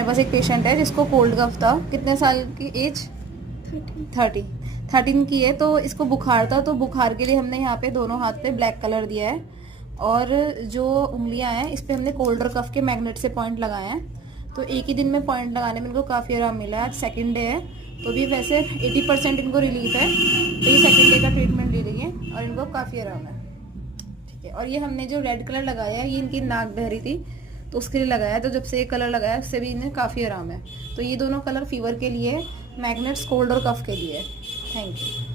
मेरे पास एक पेशेंट है जिसको कोल्ड कफ था। कितने साल की एज? 13 की है। तो इसको बुखार था, तो बुखार के लिए हमने यहाँ पे दोनों हाथ पे ब्लैक कलर दिया है और जो उंगलियां हैं इस पे हमने कोल्ड और कफ के मैग्नेट से पॉइंट लगाए हैं। तो एक ही दिन में पॉइंट लगाने में इनको काफ़ी आराम मिला है। आज सेकंड डे है, तो भी वैसे 80% इनको रिलीफ है। तो ये सेकंड डे का ट्रीटमेंट ले रही है और इनको काफ़ी आराम है। ठीक है। और ये हमने जो रेड कलर लगाया है ये इनकी नाक बह रही थी तो उसके लिए लगाया। तो जब से ये कलर लगाया उससे भी इन्हें काफ़ी आराम है। तो ये दोनों कलर फीवर के लिए, मैग्नेट्स कोल्ड और कफ के लिए। Thank you.